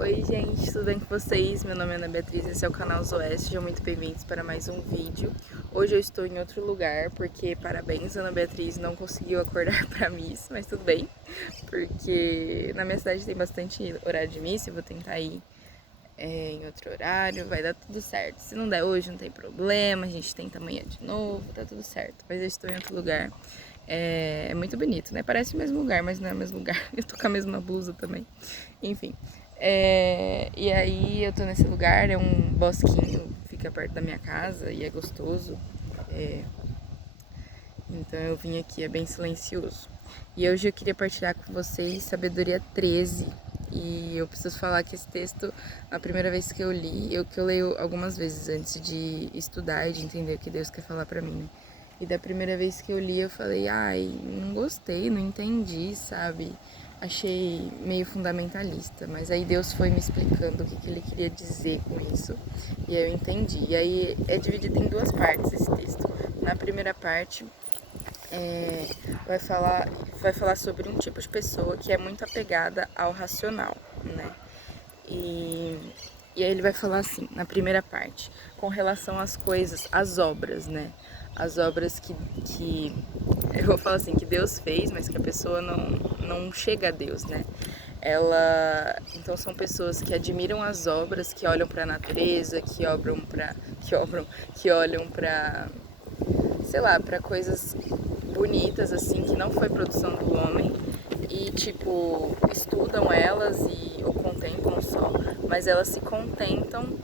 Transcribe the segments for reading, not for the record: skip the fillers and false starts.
Oi gente, tudo bem com vocês? Meu nome é Ana Beatriz, esse é o canal Zoé, sejam muito bem-vindos para mais um vídeo. Hoje eu estou em outro lugar, porque parabéns, Ana Beatriz não conseguiu acordar para missa, mas tudo bem, porque na minha cidade tem bastante horário de missa, eu vou tentar ir em outro horário, vai dar tudo certo. Se não der hoje, não tem problema, a gente tenta amanhã de novo, tá tudo certo. Mas eu estou em outro lugar, é muito bonito, né? Parece o mesmo lugar, mas não é o mesmo lugar. Eu tô com a mesma blusa também, enfim. E aí eu tô nesse lugar, é um bosquinho, fica perto da minha casa e é gostoso. Então eu vim aqui, é bem silencioso. E hoje eu queria partilhar com vocês Sabedoria 13. E eu preciso falar que esse texto, a primeira vez que eu li, que eu leio algumas vezes antes de estudar e de entender o que Deus quer falar pra mim, né? E da primeira vez que eu li, eu falei, ai, não gostei, não entendi, sabe? Achei meio fundamentalista, mas aí Deus foi me explicando o que ele queria dizer com isso, e aí eu entendi. E aí é dividido em duas partes esse texto. Na primeira parte, vai falar sobre um tipo de pessoa que é muito apegada ao racional, né? E aí ele vai falar assim, na primeira parte, com relação às coisas, às obras, né? As obras que eu vou falar assim, que Deus fez, mas que a pessoa não chega a Deus, né? Então são pessoas que admiram as obras, que olham para a natureza, que olham para, sei lá, para coisas bonitas assim, que não foi produção do homem e tipo estudam elas ou contemplam só, mas elas se contentam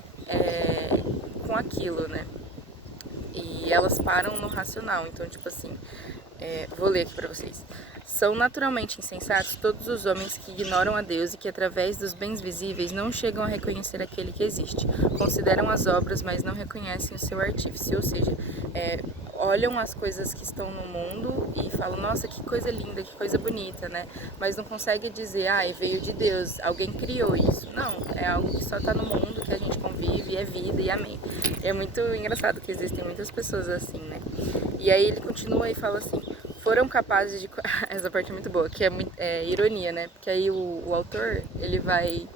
com aquilo, né? E elas param no racional. Então, tipo assim, vou ler aqui pra vocês. São naturalmente insensatos todos os homens que ignoram a Deus e que, através dos bens visíveis, não chegam a reconhecer aquele que existe. Consideram as obras, mas não reconhecem o seu artífice. Ou seja, olham as coisas que estão no mundo e falam, nossa, que coisa linda, que coisa bonita, né? Mas não consegue dizer, veio de Deus, alguém criou isso. Não, é algo que só tá no mundo, que a gente convive, é vida e amém. É muito engraçado que existem muitas pessoas assim, né? E aí ele continua e fala assim, foram capazes de... Essa parte é muito boa, que é ironia, né? Porque aí o autor, ele vai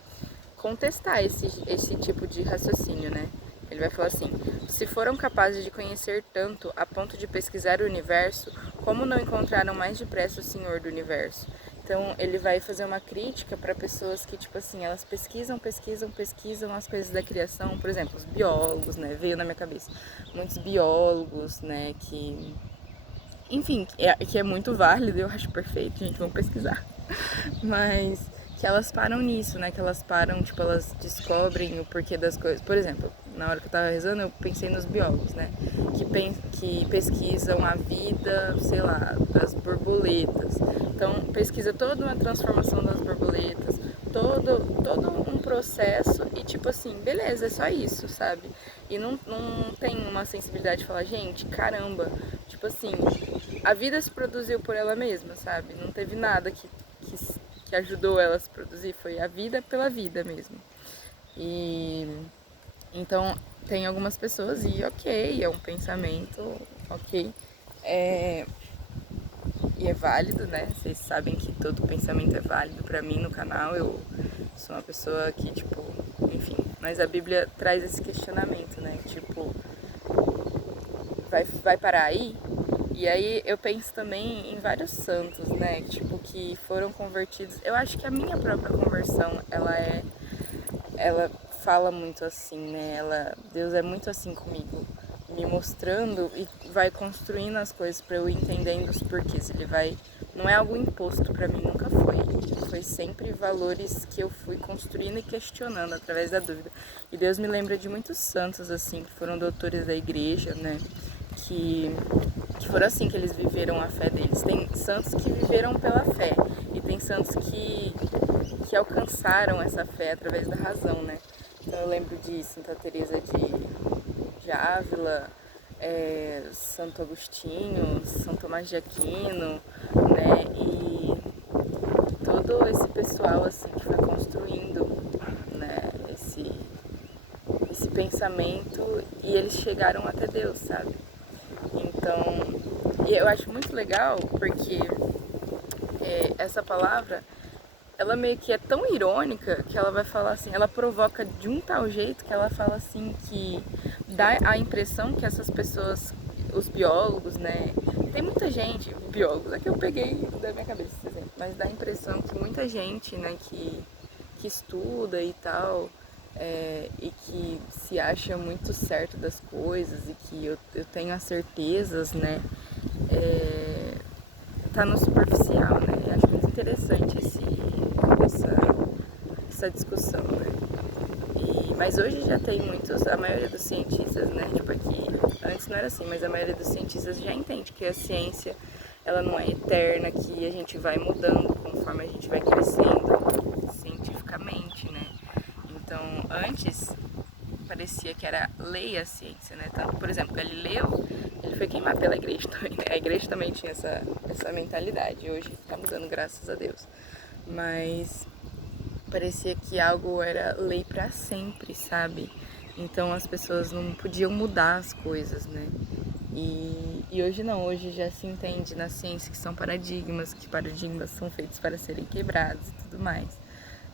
contestar esse tipo de raciocínio, né? Ele vai falar assim, se foram capazes de conhecer tanto a ponto de pesquisar o universo, como não encontraram mais depressa o Senhor do universo? Então ele vai fazer uma crítica para pessoas que, tipo assim, elas pesquisam as coisas da criação, por exemplo, os biólogos, né? Veio na minha cabeça muitos biólogos, né? Enfim, que é muito válido, eu acho perfeito, gente, vamos pesquisar. Mas que elas param nisso, né? Que elas param, tipo, elas descobrem o porquê das coisas. Por exemplo, na hora que eu tava rezando, eu pensei nos biólogos, né? Que pesquisam a vida, sei lá, das borboletas. Então, pesquisa toda uma transformação das borboletas, todo um processo e, tipo assim, beleza, é só isso, sabe? E não tem uma sensibilidade de falar, gente, caramba, tipo assim, a vida se produziu por ela mesma, sabe? Não teve nada que ajudou ela a se produzir, foi a vida pela vida mesmo. E então tem algumas pessoas e ok, é um pensamento, ok. E é válido, né? Vocês sabem que todo pensamento é válido pra mim no canal. Eu sou uma pessoa que, tipo, enfim. Mas a Bíblia traz esse questionamento, né? Tipo, vai parar aí? E aí eu penso também em vários santos, né? Tipo, que foram convertidos. Eu acho que a minha própria conversão, ela fala muito assim, né? Deus é muito assim comigo, me mostrando e vai construindo as coisas para eu ir entendendo os porquês. Não é algo imposto para mim, nunca foi. Foi sempre valores que eu fui construindo e questionando através da dúvida. E Deus me lembra de muitos santos assim que foram doutores da igreja, né? Que foram assim que eles viveram a fé deles. Tem santos que viveram pela fé e tem santos que alcançaram essa fé através da razão, né? Então eu lembro de Santa Teresa de Ávila, Santo Agostinho, São Tomás de Aquino, né? E todo esse pessoal assim que foi construindo, né? Esse pensamento e eles chegaram até Deus, sabe? Então, e eu acho muito legal porque essa palavra ela meio que é tão irônica que ela vai falar assim, ela provoca de um tal jeito que ela fala assim que dá a impressão que essas pessoas, os biólogos, né, tem muita gente, biólogos, é que eu peguei da minha cabeça esse exemplo, mas dá a impressão que muita gente, né, que estuda e tal, e que se acha muito certo das coisas e que eu tenho as certezas, né, tá no superficial, né, e acho muito interessante essa discussão, né. Mas hoje já tem muitos, a maioria dos cientistas, né, tipo aqui, antes não era assim, mas a maioria dos cientistas já entende que a ciência, ela não é eterna, que a gente vai mudando conforme a gente vai crescendo cientificamente, né. Então, antes parecia que era lei a ciência, né, tanto, por exemplo, Galileu, ele foi queimado pela igreja também, né, a igreja também tinha essa mentalidade, hoje tá mudando, graças a Deus, mas parecia que algo era lei para sempre, sabe? Então as pessoas não podiam mudar as coisas, né? E hoje não, hoje já se entende na ciência que são paradigmas, que paradigmas são feitos para serem quebrados e tudo mais.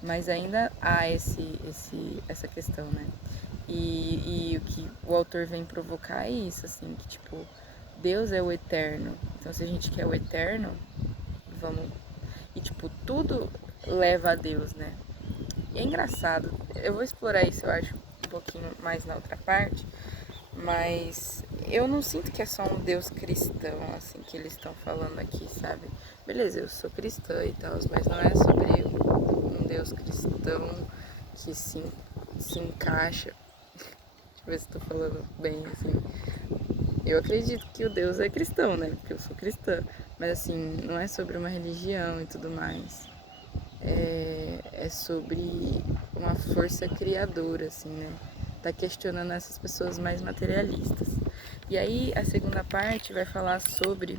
Mas ainda há essa questão, né? E o que o autor vem provocar é isso, assim, que tipo, Deus é o eterno. Então se a gente quer o eterno, vamos... E tipo, tudo leva a Deus, né? E é engraçado, eu vou explorar isso, eu acho, um pouquinho mais na outra parte, mas eu não sinto que é só um Deus cristão, assim, que eles estão falando aqui, sabe? Beleza, eu sou cristã e tal, mas não é sobre um Deus cristão que se encaixa. Deixa eu ver se tô falando bem, assim. Eu acredito que o Deus é cristão, né? Porque eu sou cristã. Mas, assim, não é sobre uma religião e tudo mais. É sobre uma força criadora, assim, né? Tá questionando essas pessoas mais materialistas. E aí, a segunda parte vai falar sobre...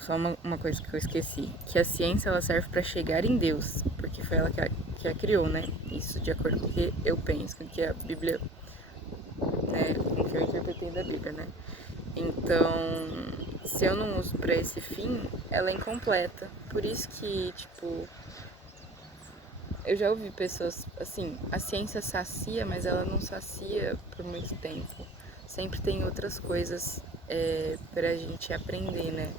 Só uma coisa que eu esqueci, que a ciência ela serve para chegar em Deus, porque foi ela que a criou, né? Isso de acordo com o que eu penso, com o que a Bíblia, né, com o que eu interpretei da Bíblia, né? Então, se eu não uso para esse fim, ela é incompleta. Por isso que, tipo, eu já ouvi pessoas, assim, a ciência sacia, mas ela não sacia por muito tempo. Sempre tem outras coisas pra gente aprender, né?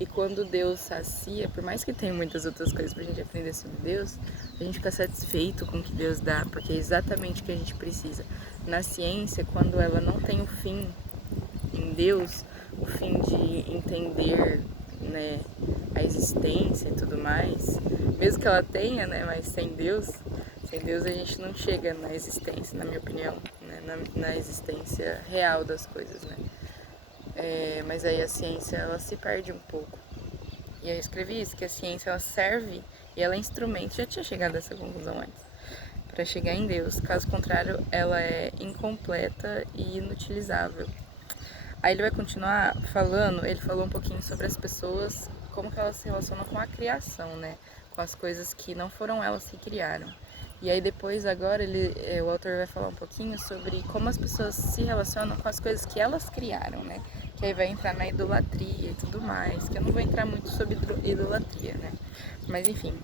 E quando Deus sacia, por mais que tenha muitas outras coisas pra gente aprender sobre Deus, a gente fica satisfeito com o que Deus dá, porque é exatamente o que a gente precisa. Na ciência, quando ela não tem o fim em Deus, o fim de entender, né, a existência e tudo mais, mesmo que ela tenha, né, mas sem Deus a gente não chega na existência, na minha opinião, né, na existência real das coisas, né. Mas aí a ciência ela se perde um pouco. E eu escrevi isso, que a ciência ela serve e ela é instrumento, já tinha chegado a essa conclusão antes, para chegar em Deus. Caso contrário, ela é incompleta e inutilizável. Aí ele vai continuar falando, ele falou um pouquinho sobre as pessoas, como que elas se relacionam com a criação, né? Com as coisas que não foram elas que criaram. E aí depois, agora, o autor vai falar um pouquinho sobre como as pessoas se relacionam com as coisas que elas criaram, né? Que aí vai entrar na idolatria e tudo mais, que eu não vou entrar muito sobre idolatria, né? Mas enfim,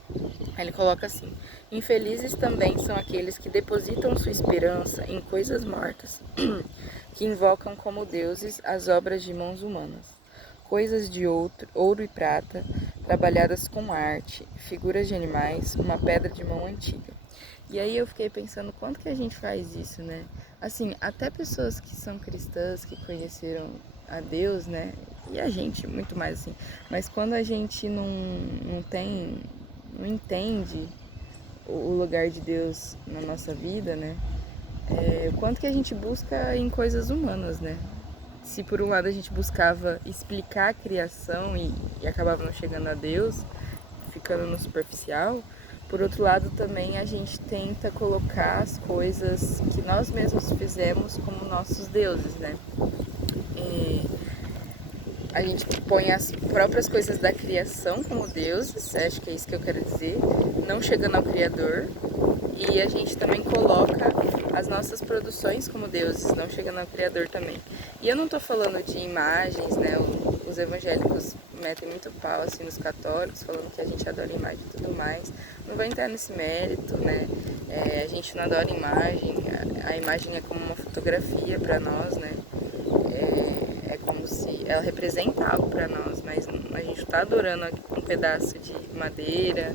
aí ele coloca assim: infelizes também são aqueles que depositam sua esperança em coisas mortas, que invocam como deuses as obras de mãos humanas, coisas de ouro e prata, trabalhadas com arte, figuras de animais, uma pedra de mão antiga. E aí eu fiquei pensando quanto que a gente faz isso, né? Assim, até pessoas que são cristãs, que conheceram a Deus, né? E a gente, muito mais assim. Mas quando a gente não entende o lugar de Deus na nossa vida, né? O quanto que a gente busca em coisas humanas, né? Se por um lado a gente buscava explicar a criação e acabava não chegando a Deus, ficando no superficial, por outro lado também a gente tenta colocar as coisas que nós mesmos fizemos como nossos deuses, né? A gente põe as próprias coisas da criação como deuses, acho que é isso que eu quero dizer, não chegando ao Criador, e a gente também coloca as nossas produções como deuses, não chegando ao Criador também. E eu não tô falando de imagens, né? Os evangélicos metem muito pau, assim, nos católicos, falando que a gente adora imagem e tudo mais. Não vou entrar nesse mérito, né? A gente não adora imagem, a imagem é como uma fotografia para nós, né? É como se ela representa algo para nós, mas a gente não tá adorando um pedaço de madeira,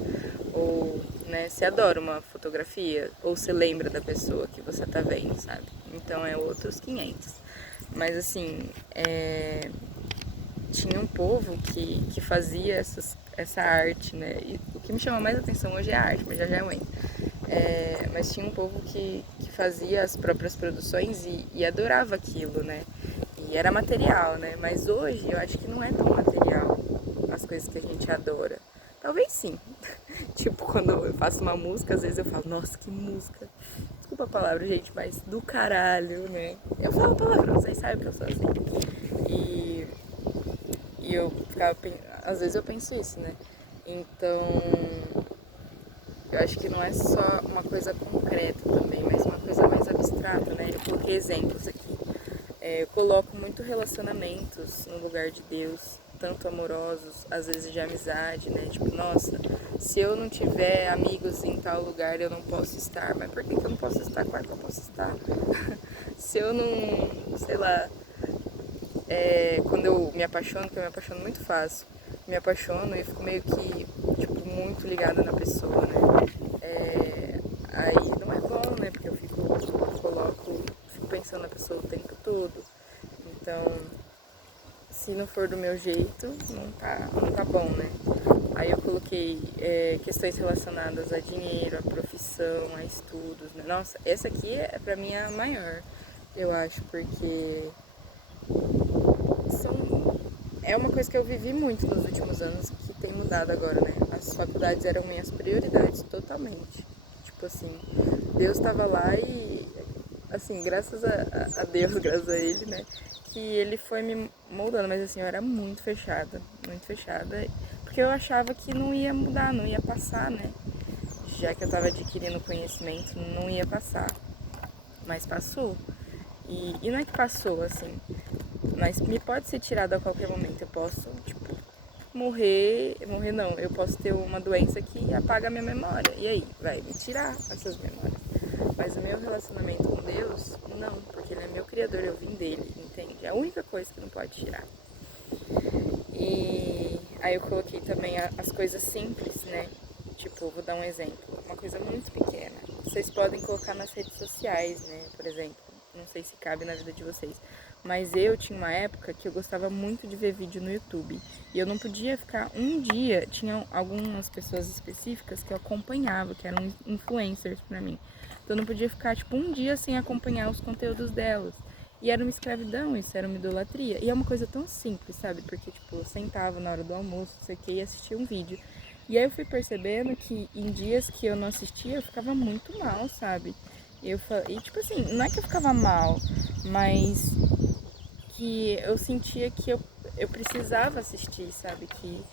ou, né, se adora uma fotografia, ou se lembra da pessoa que você tá vendo, sabe? Então é outros 500. Mas assim, tinha um povo que fazia essa arte, né? E o que me chama mais atenção hoje é a arte, mas já eu entro. Mas tinha um povo que fazia as próprias produções e adorava aquilo, né? E era material, né? Mas hoje eu acho que não é tão material as coisas que a gente adora. Talvez sim. Tipo, quando eu faço uma música, às vezes eu falo, nossa, que música. Desculpa a palavra, gente, mas do caralho, né? Eu falo palavrão, vocês sabem que eu sou assim. E eu ficava, às vezes eu penso isso, né? Então, eu acho que não é só uma coisa concreta também, mas uma coisa mais abstrata, né? Eu coloquei exemplos aqui. Eu coloco muito relacionamentos no lugar de Deus, tanto amorosos, às vezes de amizade, né? Tipo, nossa, se eu não tiver amigos em tal lugar, eu não posso estar. Mas por que eu não posso estar? Claro que eu posso estar. Se eu não, sei lá, quando eu me apaixono, que eu me apaixono muito fácil, me apaixono e fico meio que, tipo, muito ligada na pessoa, né? Aí não é bom, né? Porque eu fico pensando na pessoa o tempo todo. Então, se não for do meu jeito, não tá bom, né? Aí eu coloquei questões relacionadas a dinheiro, a profissão, a estudos, né? Nossa, essa aqui é pra mim a maior, eu acho, porque é uma coisa que eu vivi muito nos últimos anos, que tem mudado agora, né? As faculdades eram minhas prioridades, totalmente. Tipo assim, Deus estava lá e, assim, graças a Deus, graças a Ele, né? Que Ele foi me moldando, mas assim, eu era muito fechada, porque eu achava que não ia mudar, não ia passar, né? Já que eu tava adquirindo conhecimento, não ia passar, mas passou. E não é que passou, assim, mas me pode ser tirado a qualquer momento. Eu posso, tipo, morrer não, eu posso ter uma doença que apaga a minha memória. E aí, vai me tirar essas memórias. Mas o meu relacionamento com Deus, não, porque Ele é meu criador, eu vim dele, entende? É a única coisa que não pode tirar. E aí eu coloquei também as coisas simples, né? Tipo, vou dar um exemplo, uma coisa muito pequena. Vocês podem colocar nas redes sociais, né? Por exemplo, não sei se cabe na vida de vocês, mas eu tinha uma época que eu gostava muito de ver vídeo no YouTube. E eu não podia ficar um dia, tinha algumas pessoas específicas que eu acompanhava, que eram influencers pra mim. Então eu não podia ficar, tipo, um dia sem acompanhar os conteúdos delas. E era uma escravidão, isso era uma idolatria. E é uma coisa tão simples, sabe? Porque, tipo, eu sentava na hora do almoço, não sei o que, e assistia um vídeo. E aí eu fui percebendo que em dias que eu não assistia, eu ficava muito mal, sabe? E tipo assim, não é que eu ficava mal, mas que eu sentia que eu precisava assistir, sabe? Que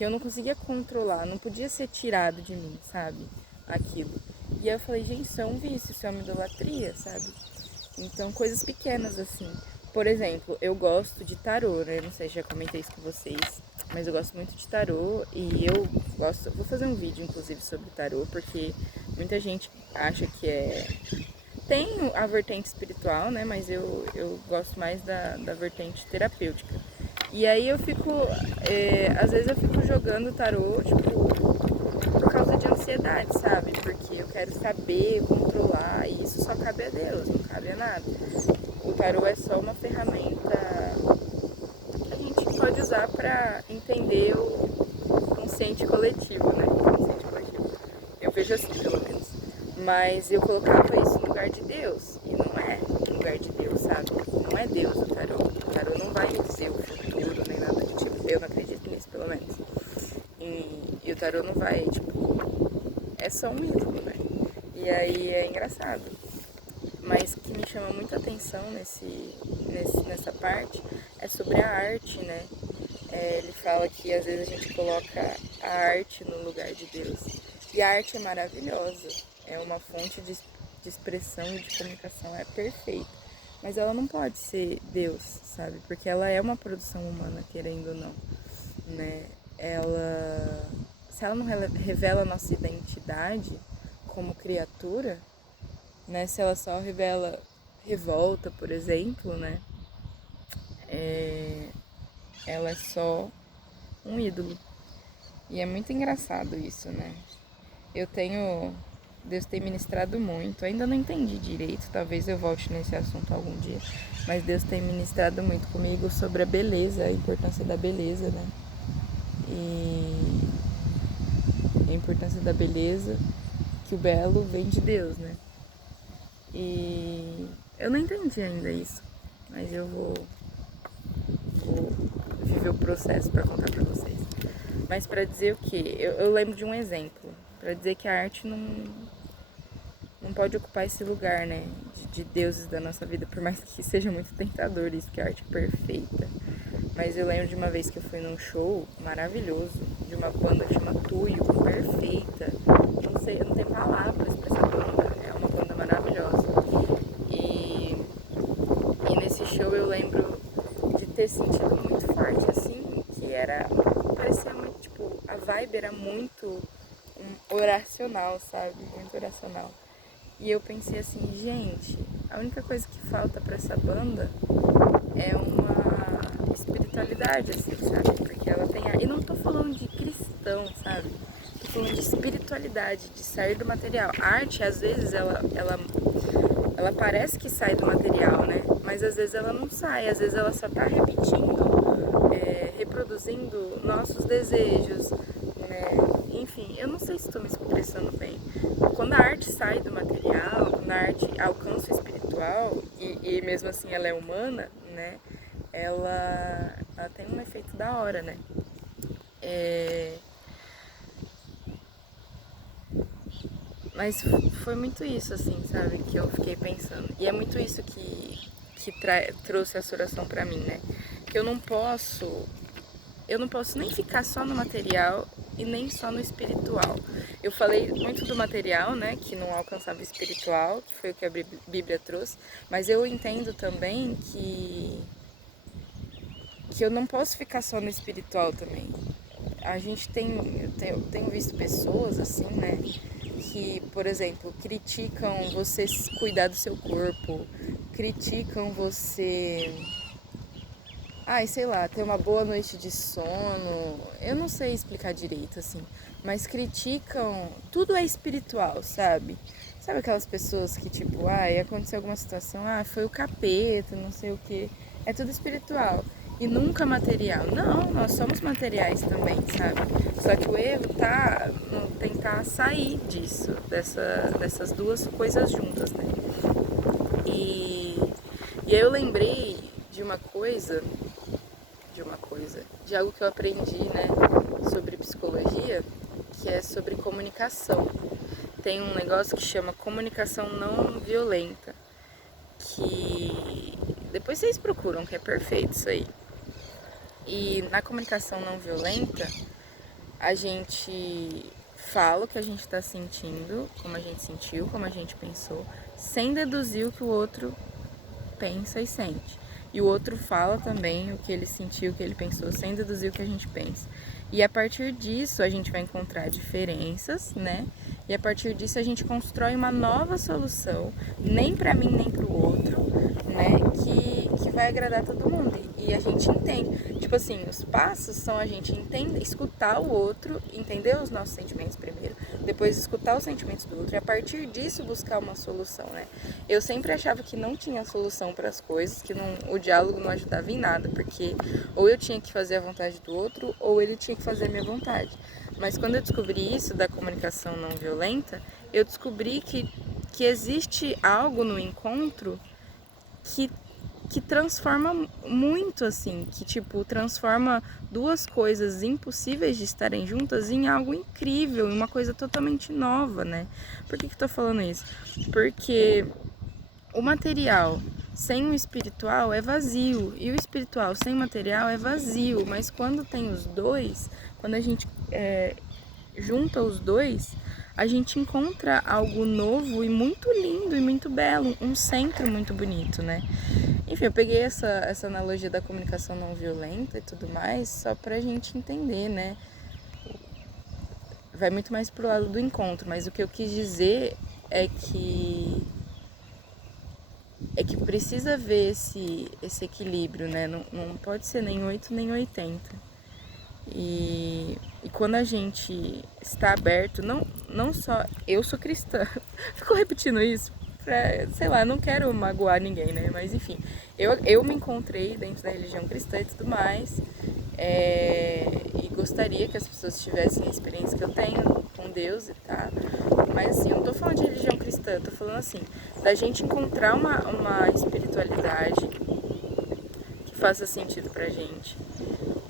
eu não conseguia controlar, não podia ser tirado de mim, sabe? Aquilo. E aí eu falei, gente, isso é um vício, isso é uma idolatria, sabe? Então, coisas pequenas assim. Por exemplo, eu gosto de tarô, né? Eu não sei se já comentei isso com vocês, mas eu gosto muito de tarô e eu gosto. Vou fazer um vídeo, inclusive, sobre tarô, porque muita gente acha que tem a vertente espiritual, né? Mas eu gosto mais da vertente terapêutica. E aí eu fico. Às vezes eu fico jogando tarô, tipo, por causa de ansiedade, sabe? Porque eu quero saber, controlar, e isso só cabe a Deus, não cabe a nada. O tarô é só uma ferramenta que a gente pode usar para entender o consciente coletivo, né? Consciente coletivo. Eu vejo assim, pelo menos. Mas eu colocava isso no lugar de Deus, e não é no lugar de Deus, sabe? Não é Deus o tarô. O tarô não vai me dizer o futuro, nem nada do tipo. Eu não acredito nisso, pelo menos. E o tarô não vai, tipo, é só um ídolo, né? E aí é engraçado. Mas o que me chama muita atenção nessa parte é sobre a arte, né? Ele fala que às vezes a gente coloca a arte no lugar de Deus. E a arte é maravilhosa, é uma fonte de expressão e de comunicação, é perfeita. Mas ela não pode ser Deus, sabe? Porque ela é uma produção humana, querendo ou não. né? Se ela não revela a nossa identidade como criatura, né? Se ela só revela revolta, por exemplo, né? Ela é só um ídolo. E é muito engraçado isso, né? Deus tem ministrado muito, ainda não entendi direito, talvez eu volte nesse assunto algum dia, mas Deus tem ministrado muito comigo sobre a beleza, a importância da beleza, né? E a importância da beleza, que o belo vem de Deus, né? E eu não entendi ainda isso, mas eu vou viver o processo para contar para vocês. Mas para dizer o quê? Eu lembro de um exemplo, para dizer que a arte não pode ocupar esse lugar, né, de deuses da nossa vida, por mais que seja muito tentador isso, que a arte é perfeita. Mas eu lembro de uma vez que eu fui num show maravilhoso, de uma banda que chama Tuyo, perfeita. Eu não tenho palavras pra essa banda, é uma banda maravilhosa. E nesse show eu lembro de ter sentido muito forte, assim, parecia muito, tipo, a vibe era muito oracional, sabe? Muito oracional. E eu pensei assim, gente, a única coisa que falta pra essa banda é uma espiritualidade, assim, sabe? Porque ela tem... E não tô falando de cristão, sabe? Tô falando de espiritualidade, de sair do material. A arte, às vezes, ela parece que sai do material, né? Mas às vezes ela não sai, às vezes ela só tá reproduzindo nossos desejos, né? Enfim, eu não sei se estou me expressando bem. Quando a arte sai do material, quando a arte alcança o espiritual, e mesmo assim ela é humana, né? Ela tem um efeito da hora, né? Mas foi muito isso, assim, sabe? Que eu fiquei pensando. E é muito isso que trouxe essa oração pra mim, né? Que eu não posso nem ficar só no material e nem só no espiritual. Eu falei muito do material, né, que não alcançava o espiritual, que foi o que a Bíblia trouxe, mas eu entendo também que eu não posso ficar só no espiritual também. Eu tenho visto pessoas assim, né, que, por exemplo, criticam você cuidar do seu corpo, criticam você... sei lá, ter uma boa noite de sono, eu não sei explicar direito, assim, mas criticam, tudo é espiritual, sabe? Sabe aquelas pessoas que, tipo, aconteceu alguma situação, foi o capeta, não sei o que, é tudo espiritual e nunca material. Não, nós somos materiais também, sabe? Só que o erro tá no tentar sair disso, dessas duas coisas juntas, né? E aí eu lembrei de de algo que eu aprendi, né, sobre psicologia, que é sobre comunicação. Tem um negócio que chama comunicação não violenta, que depois vocês procuram, que é perfeito isso aí. E na comunicação não violenta, a gente fala o que a gente está sentindo, como a gente sentiu, como a gente pensou, sem deduzir o que o outro pensa e sente. E o outro fala também o que ele sentiu, o que ele pensou, sem deduzir o que a gente pensa. E a partir disso a gente vai encontrar diferenças, né? E a partir disso a gente constrói uma nova solução, nem pra mim nem pro outro, né? Que vai agradar todo mundo. E a gente entende. Tipo assim, os passos são a gente escutar o outro, entender os nossos sentimentos primeiro, depois escutar os sentimentos do outro e a partir disso buscar uma solução, né? Eu sempre achava que não tinha solução para as coisas, que o diálogo não ajudava em nada, porque ou eu tinha que fazer a vontade do outro ou ele tinha que fazer a minha vontade. Mas quando eu descobri isso da comunicação não violenta, eu descobri que existe algo no encontro que transforma muito, assim, que tipo, transforma duas coisas impossíveis de estarem juntas em algo incrível, em uma coisa totalmente nova, né? Por que eu tô falando isso? Porque o material sem o espiritual é vazio, e o espiritual sem o material é vazio, mas quando tem os dois, quando a gente junta os dois, a gente encontra algo novo e muito lindo e muito belo, um centro muito bonito, né? Enfim, eu peguei essa analogia da comunicação não violenta e tudo mais só pra gente entender, né? Vai muito mais pro lado do encontro, mas o que eu quis dizer é que precisa haver esse equilíbrio, né? Não pode ser nem 8 nem 80. E quando a gente está aberto, não só eu sou cristã, fico repetindo isso, sei lá, não quero magoar ninguém, né? Mas enfim, eu me encontrei dentro da religião cristã e tudo mais, e gostaria que as pessoas tivessem a experiência que eu tenho com Deus e tá. Mas assim, eu não tô falando de religião cristã, eu tô falando assim, da gente encontrar uma espiritualidade que faça sentido pra gente,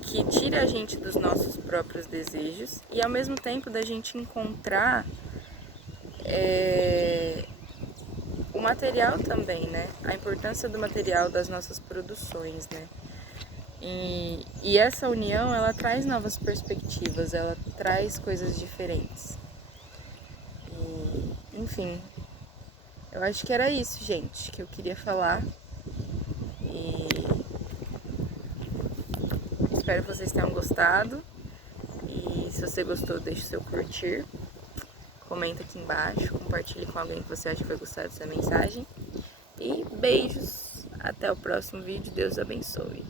que tire a gente dos nossos próprios desejos e ao mesmo tempo da gente encontrar o material também, né? A importância do material das nossas produções, né? E essa união, ela traz novas perspectivas, ela traz coisas diferentes. Enfim, eu acho que era isso, gente, que eu queria falar. E espero que vocês tenham gostado. E se você gostou, deixe o seu curtir. Comenta aqui embaixo, compartilhe com alguém que você acha que vai gostar dessa mensagem. E beijos, até o próximo vídeo, Deus abençoe.